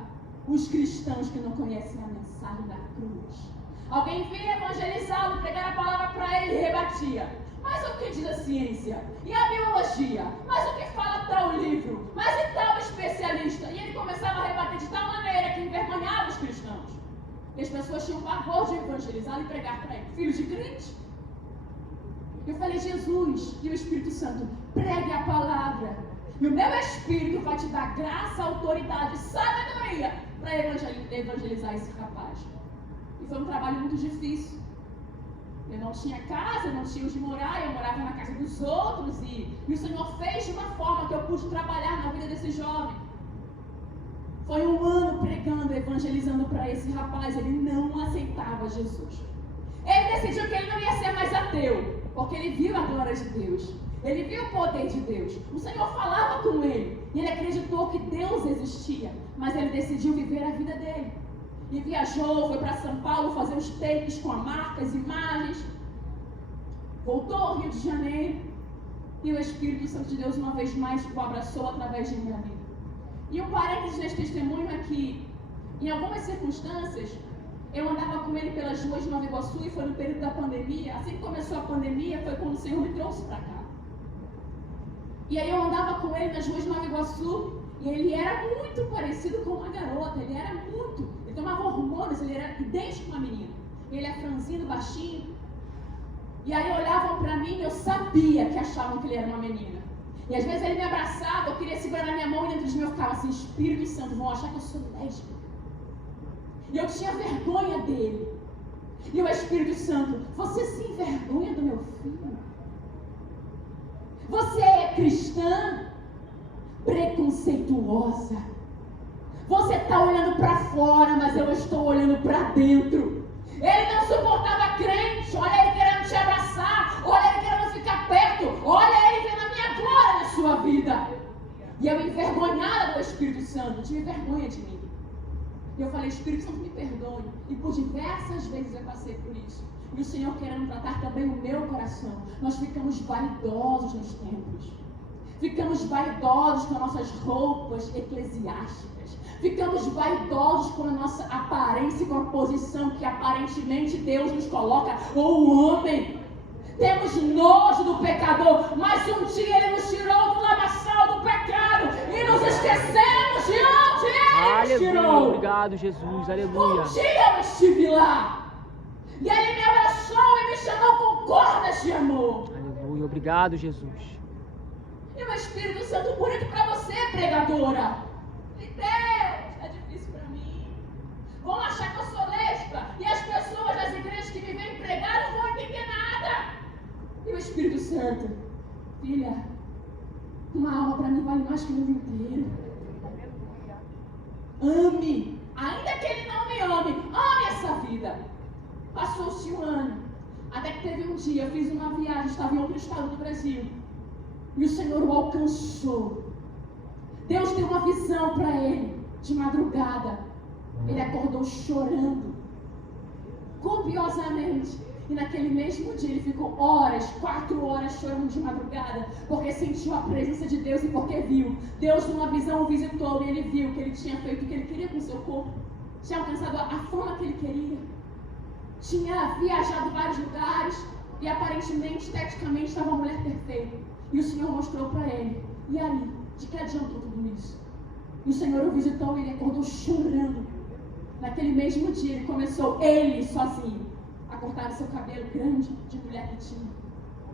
os cristãos que não conhecem a mensagem da cruz. Alguém vinha evangelizá-lo, pregar a palavra para ele e rebatia. Mas o que diz a ciência? E a biologia? Mas o que fala tal livro? Mas e tal especialista? E ele começava a rebater de tal maneira que envergonhava os cristãos. E as pessoas tinham pavor de evangelizá-lo e pregar para ele. Filho de crente? Eu falei, Jesus e o Espírito Santo, pregue a palavra. E o meu Espírito vai te dar graça, autoridade e sabedoria para evangelizar esse rapaz. E foi um trabalho muito difícil. Eu não tinha casa, não tinha onde morar, eu morava na casa dos outros e o Senhor fez de uma forma que eu pude trabalhar na vida desse jovem. Foi um ano pregando, evangelizando para esse rapaz, ele não aceitava Jesus. Ele decidiu que ele não ia ser mais ateu, porque ele viu a glória de Deus, ele viu o poder de Deus. O Senhor falava com ele e ele acreditou que Deus existia, mas ele decidiu viver a vida dele. E viajou, foi para São Paulo fazer os takes com a marca, as imagens. Voltou ao Rio de Janeiro e o Espírito Santo de Deus uma vez mais o abraçou através de minha vida. E um parênteses nesse testemunho é que, em algumas circunstâncias, eu andava com ele pelas ruas de Nova Iguaçu e foi no período da pandemia. Assim que começou a pandemia, foi quando o Senhor me trouxe para cá. E aí eu andava com ele nas ruas de Nova Iguaçu e ele era muito parecido com uma garota, ele era muito. Ele tomava hormônios, ele era idêntico a uma menina. Ele é franzino, baixinho. E aí olhavam para mim e eu sabia que achavam que ele era uma menina. E às vezes ele me abraçava, eu queria segurar na minha mão e dentro de mim eu ficava assim, Espírito Santo, vão achar que eu sou lésbica. E eu tinha vergonha dele. E o Espírito Santo, você se envergonha do meu filho? Você é cristã preconceituosa. Você está olhando para fora, mas eu estou olhando para dentro. Ele não suportava crente. Olha ele querendo te abraçar. Olha ele querendo ficar perto. Olha ele vendo a minha glória na sua vida. E eu envergonhada do Espírito Santo. Tive vergonha de mim. E eu falei, Espírito Santo, me perdoe. E por diversas vezes eu passei por isso. E o Senhor querendo tratar também o meu coração. Nós ficamos vaidosos nos templos. Ficamos vaidosos com as nossas roupas eclesiásticas. Ficamos vaidosos com a nossa aparência e com a posição que aparentemente Deus nos coloca, ou o homem. Temos nojo do pecador, mas um dia Ele nos tirou do lamaçal do pecado e nos esquecemos de onde Ele nos tirou. Aleluia, obrigado Jesus, aleluia. Um dia eu estive lá e Ele me abraçou e me chamou com cordas de amor. Aleluia, obrigado Jesus. E o Espírito Santo bonito para você, pregadora. E Deus, é difícil para mim. Vão achar que eu sou lésbica. E as pessoas das igrejas que me vêm pregar não vão entender nada. E o Espírito Santo certo. Filha, uma alma para mim vale mais que o mundo inteiro. Ame, ainda que ele não me ame essa vida. Passou-se um ano, até que teve um dia, eu fiz uma viagem, estava em outro estado do Brasil, e o Senhor o alcançou. Deus deu uma visão para ele, de madrugada. Ele acordou chorando, copiosamente, e naquele mesmo dia ele ficou 4 horas chorando de madrugada, porque sentiu a presença de Deus e porque viu. Deus numa visão o visitou e ele viu que ele tinha feito o que ele queria com o seu corpo, tinha alcançado a fama que ele queria, tinha viajado vários lugares e aparentemente, esteticamente, estava uma mulher perfeita. E o Senhor mostrou para ele, e aí, de que adiantou tudo isso? E o Senhor o visitou e ele acordou chorando. Naquele mesmo dia ele começou, ele sozinho, a cortar o seu cabelo grande de mulher que tinha.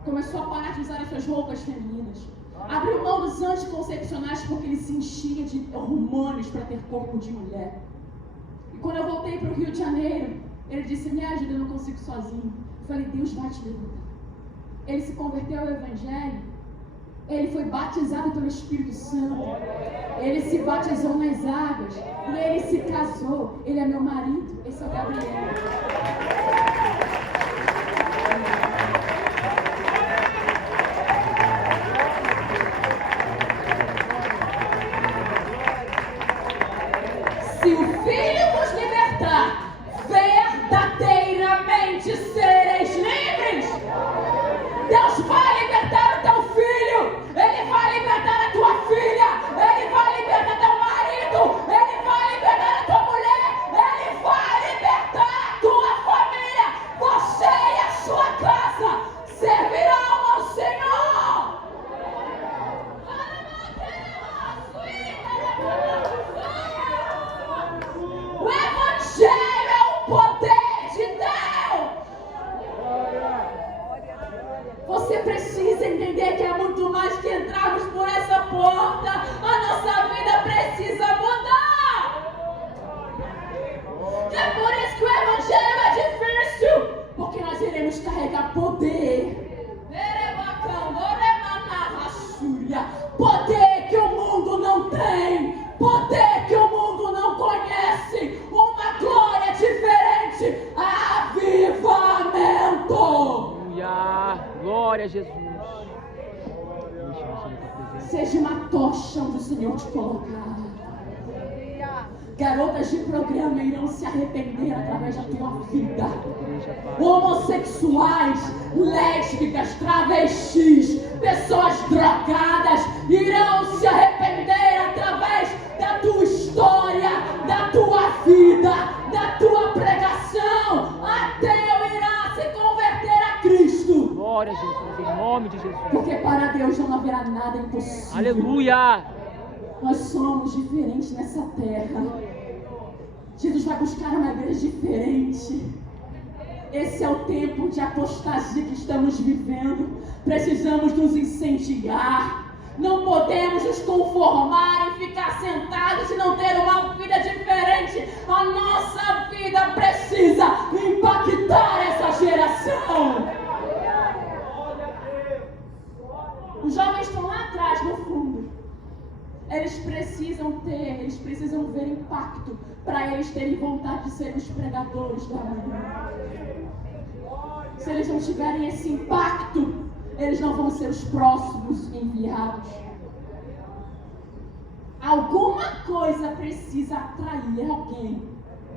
Começou a parar de usar as suas roupas femininas. Abriu mão dos anticoncepcionais porque ele se enchia de hormônios para ter corpo de mulher. E quando eu voltei para o Rio de Janeiro, ele disse, me ajuda, eu não consigo sozinho. Eu falei, Deus vai te levantar. Ele se converteu ao Evangelho. Ele foi batizado pelo Espírito Santo. Ele se batizou nas águas. E ele se casou. Ele é meu marido. Esse é o Gabriel. Se o Filho vos libertar, verdadeiramente sereis livres. Deus vai libertar o teu filho. Ele vai libertar a tua filha. Ele vai libertar teu marido. Ele vai libertar a tua mulher. Ele vai libertar a tua família. Você e a sua casa servirão ao Senhor. O Evangelho é o poder de Deus. Você precisa entender que é muito mais que entrarmos por essa porta. A nossa vida precisa mudar. É por isso que o Evangelho é difícil, porque nós iremos carregar poder. Poder que o mundo não tem. Poder que o mundo não conhece. Uma glória diferente. Avivamento. Aleluia. Glória a Jesus. Seja uma tocha onde o Senhor te colocar. Garotas de programa irão se arrepender através da tua vida. Homossexuais, lésbicas, travestis, pessoas drogadas irão se arrepender através da tua história, da tua vida, da tua pregação. Ateu irá se converter a Cristo. Glória a Jesus, em nome de Jesus. Porque para Deus não haverá nada impossível. Aleluia. Nós somos diferentes nessa terra. Jesus vai buscar uma igreja diferente. Esse é o tempo de apostasia que estamos vivendo. Precisamos nos incendiar. Não podemos nos conformar e ficar sentados e não ter uma vida diferente. A nossa vida precisa impactar essa geração. Os jovens estão lá atrás, no fundo. Eles precisam ver impacto para eles terem vontade de serem os pregadores da manhã. Se eles não tiverem esse impacto, eles não vão ser os próximos enviados. Alguma coisa precisa atrair alguém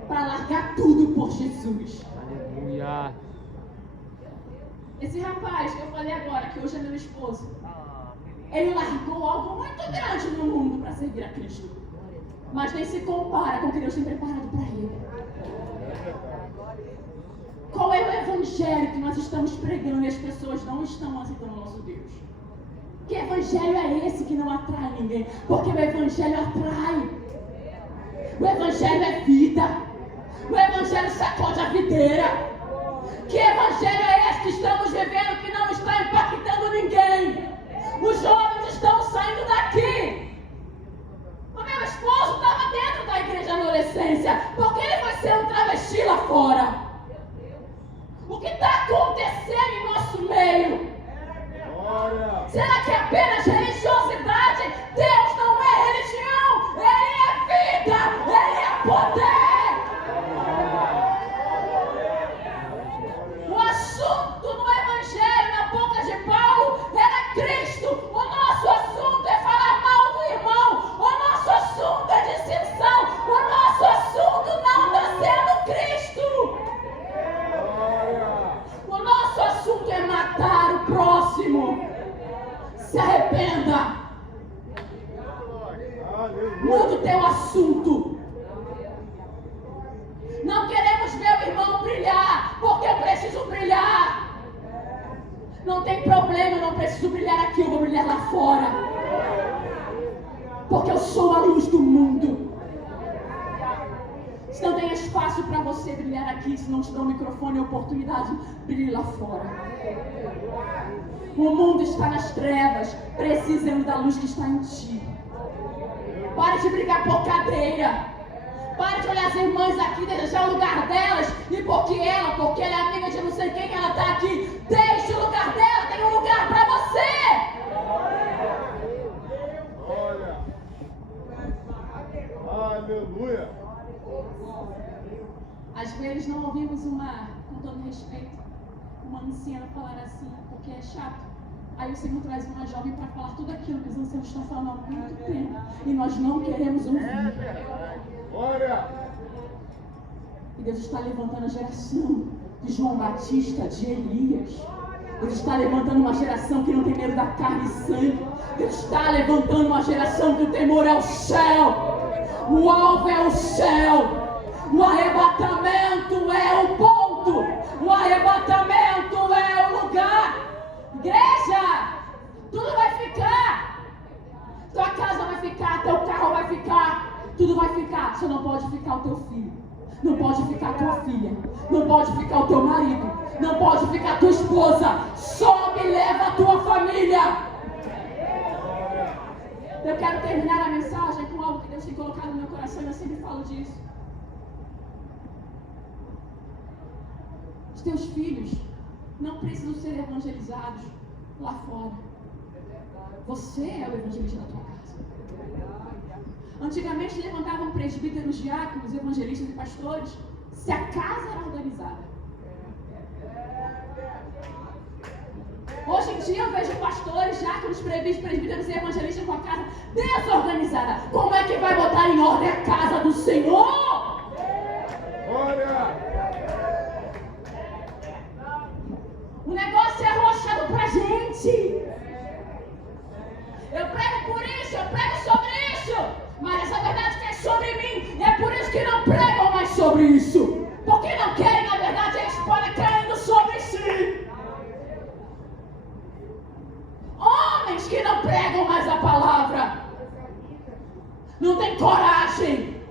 para largar tudo por Jesus. Aleluia. Esse rapaz que eu falei agora, que hoje é meu esposo, ele largou algo muito grande no mundo para servir a Cristo. Mas nem se compara com o que Deus tem preparado para ele. Qual é o evangelho que nós estamos pregando e as pessoas não estão aceitando o nosso Deus? Que evangelho é esse que não atrai ninguém? Porque o evangelho atrai. O evangelho é vida. O evangelho sacode a videira. Que evangelho é esse que estamos vivendo que não está impactando ninguém? Os jovens estão saindo daqui. O meu esposo estava dentro da igreja na adolescência. Porque ele foi ser um travesti lá fora. O que está acontecendo em nosso meio? Muda o teu assunto. Não queremos ver o irmão brilhar, porque eu preciso brilhar. Não tem problema, eu não preciso brilhar aqui, eu vou brilhar lá fora. Porque eu sou a luz do mundo. Se não tem espaço para você brilhar aqui, se não te dão o microfone e a oportunidade, brilhe lá fora. O mundo está nas trevas, precisamos da luz que está em ti. Pare de brigar por cadeira. Pare de olhar as irmãs aqui, desejar o lugar delas. E porque ela é amiga de não sei quem, ela está aqui. Deixe o lugar dela, tem um lugar para você. Aleluia. Às vezes não ouvimos com todo respeito, uma anciana falar assim, porque é chato. Aí o Senhor traz uma jovem para falar tudo aquilo que os anciãos estão falando há muito tempo. E nós não queremos ouvir. Glória. E Deus está levantando a geração de João Batista, de Elias. Deus está levantando uma geração que não tem medo da carne e sangue. Deus está levantando uma geração que o temor é o céu. O alvo é o céu. O arrebatamento é o ponto. O arrebatamento é o lugar. Igreja, tudo vai ficar. Tua casa vai ficar, teu carro vai ficar. Tudo vai ficar. Só não pode ficar o teu filho. Não pode ficar a tua filha. Não pode ficar o teu marido. Não pode ficar a tua esposa. Sobe e leva a tua família. Eu quero terminar a mensagem com algo que Deus tem colocado no meu coração e eu sempre falo disso. Os teus filhos não precisam ser evangelizados lá fora. Você é o evangelista da tua casa. Antigamente levantavam presbíteros, diáconos, evangelistas e pastores se a casa era organizada. Hoje em dia eu vejo pastores, diáconos, presbíteros e evangelistas com a casa desorganizada. Como é que vai botar em ordem a casa do Senhor? Glória. O negócio é arrochado pra gente. Eu prego por isso, eu prego sobre isso. Mas essa verdade que é sobre mim. E é por isso que não pregam mais sobre isso. Porque não querem, na verdade, a espada caindo sobre si. Homens que não pregam mais a palavra. Não tem coragem.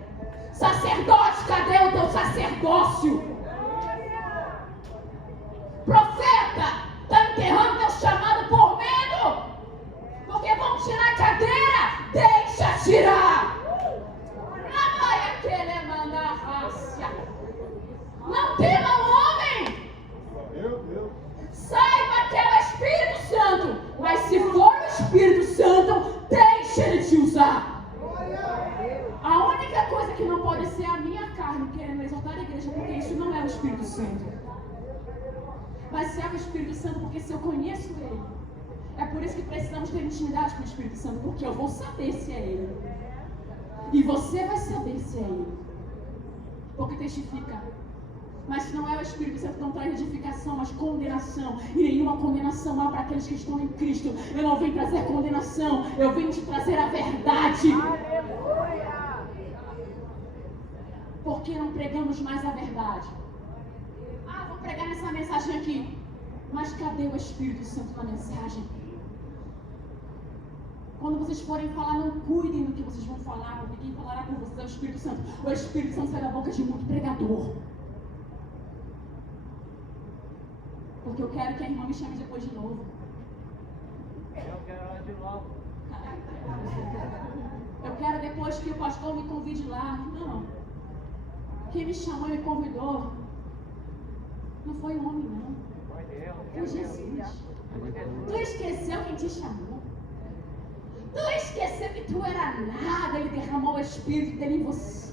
Sacerdote, cadê o teu sacerdócio? Profeta, está enterrando teu chamado por medo. Porque vão tirar a cadeira. Deixa tirar. Não tema o homem. Saiba que é o Espírito Santo. Mas se for o Espírito Santo, deixa ele te usar. A única coisa que não pode ser a minha carne querendo exaltar a igreja, porque isso não é o Espírito Santo. Mas se é o Espírito Santo, porque se eu conheço ele, é por isso que precisamos ter intimidade com o Espírito Santo, porque eu vou saber se é ele. E você vai saber se é ele. Porque testifica. Mas se não é o Espírito Santo, não traz edificação, mas condenação. E nenhuma condenação há para aqueles que estão em Cristo. Eu não vim trazer condenação, eu vim te trazer a verdade. Porque não pregamos mais a verdade. Vou pregar nessa mensagem aqui. Mas cadê o Espírito Santo na mensagem? Quando vocês forem falar, não cuidem do que vocês vão falar, porque quem falará com vocês é o Espírito Santo. O Espírito Santo sai da boca de muito pregador. Porque eu quero que a irmã me chame depois de novo. Eu quero ela de novo. Eu quero depois que o pastor me convide lá. Não. Quem me chamou e me convidou não foi o homem, não. Foi Jesus. Tu esqueceu quem te chamou. Tu esqueceu que tu era nada. Ele derramou o Espírito dele em você.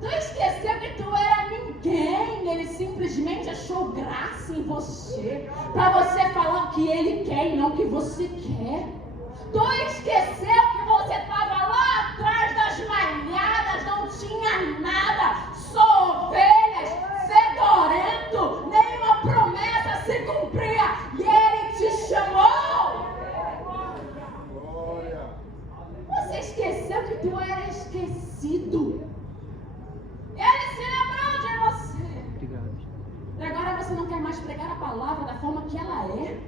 Tu esqueceu que tu era ninguém. Ele simplesmente achou graça em você. Para você falar o que ele quer e não o que você quer. Tu esqueceu que você estava lá atrás das malhadas. Não tinha nada. Só ovelhas, fedorento. Nenhuma promessa se cumpria. E ele te chamou. Você esqueceu tu era esquecido. Ele se lembrou de você. Obrigado. E agora você não quer mais pregar a palavra da forma que ela é?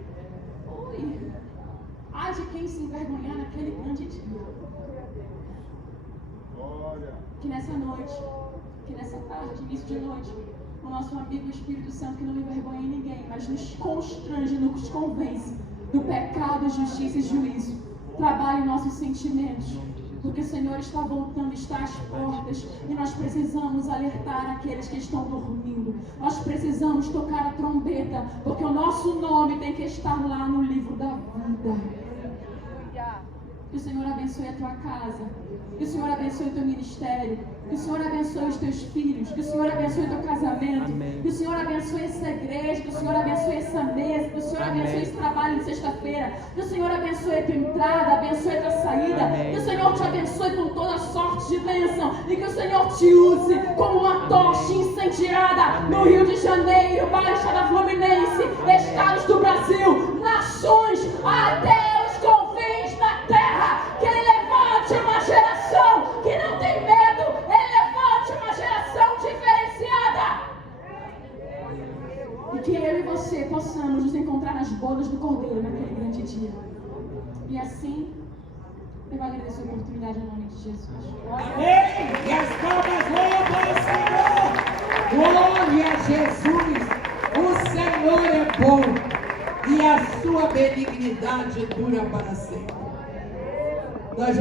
Ui. Ai de quem se envergonhar naquele grande dia. Glória. Que nessa noite, que nessa tarde, início de noite, o nosso amigo Espírito Santo, que não envergonha ninguém, mas nos constrange, nos convence do pecado, justiça e juízo. Trabalhe nossos sentimentos, porque o Senhor está voltando, está às portas, e nós precisamos alertar aqueles que estão dormindo. Nós precisamos tocar a trombeta, porque o nosso nome tem que estar lá no livro da vida. Que o Senhor abençoe a tua casa, que o Senhor abençoe o teu ministério, que o Senhor abençoe os teus filhos, que o Senhor abençoe o teu casamento, Amém. que o Senhor abençoe essa igreja, que o Senhor abençoe essa mesa, que o Senhor Amém. abençoe esse trabalho de sexta-feira, que o Senhor abençoe a tua entrada, abençoe a tua saída, Amém. que o Senhor te abençoe com toda sorte de bênção e que o Senhor te use como uma tocha incendiada no Rio de Janeiro, Baixada Fluminense, estados do Brasil, nações, até os confins da terra. Que Ele levante uma geração que não tem medo, Ele levante uma geração diferenciada. E que eu e você possamos nos encontrar nas bodas do Cordeiro naquele grande dia. E assim, eu agradeço a oportunidade em nome de Jesus. Amém! E as palmas voam para o Senhor! Glória a Jesus! O Senhor é bom e a sua benignidade dura para sempre. Nós